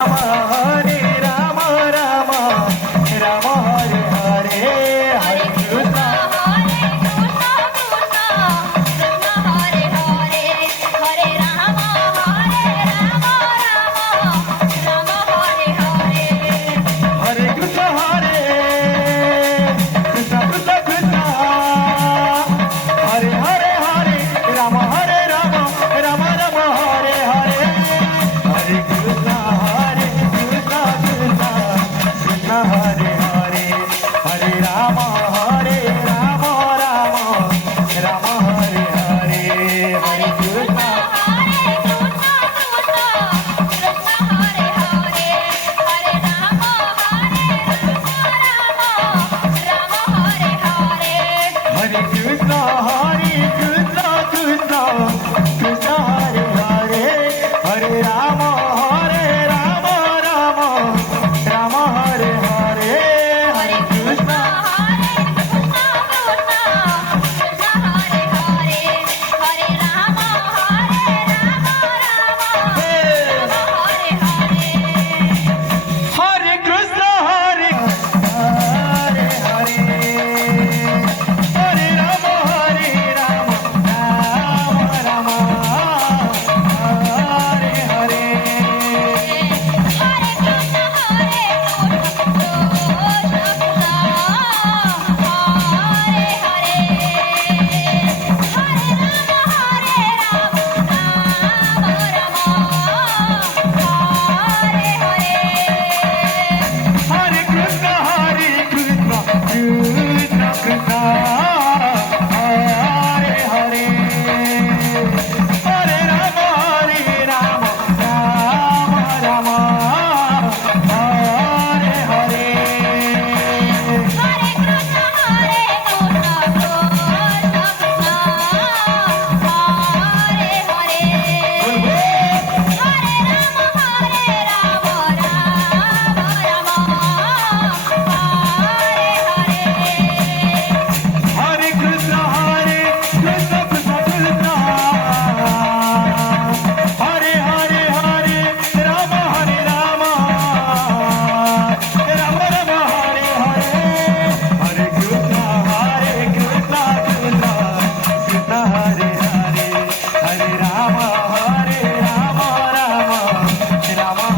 Hare Ram Ram Ram Hare Hare Hare Krishna Hare Krishna Hare Krishna Krishna Krishna Hare Hare Hare Ram Ram Ram Hare Hare Hare Krishna Krishna Krishna Hare Hare Hare Ram Ram Ram Hare Hare Hare Krishna Hare Krishna Krishna Krishna Hare Hare Hare Ram Ram Ram Hare Hare Hare Krishna Hare Krishna Hare Hare Hare Ram Ram Hare Hare Hare Krishna Krishna Krishna Hare Hare Hare Ram Ram Hare Hare Hare Krishna Krishna Krishna Hare Hare Hare Ram Ram Ram Hare Hare Hare Krishna Krishna Krishna Hare Hare Hare Ram Ram Ram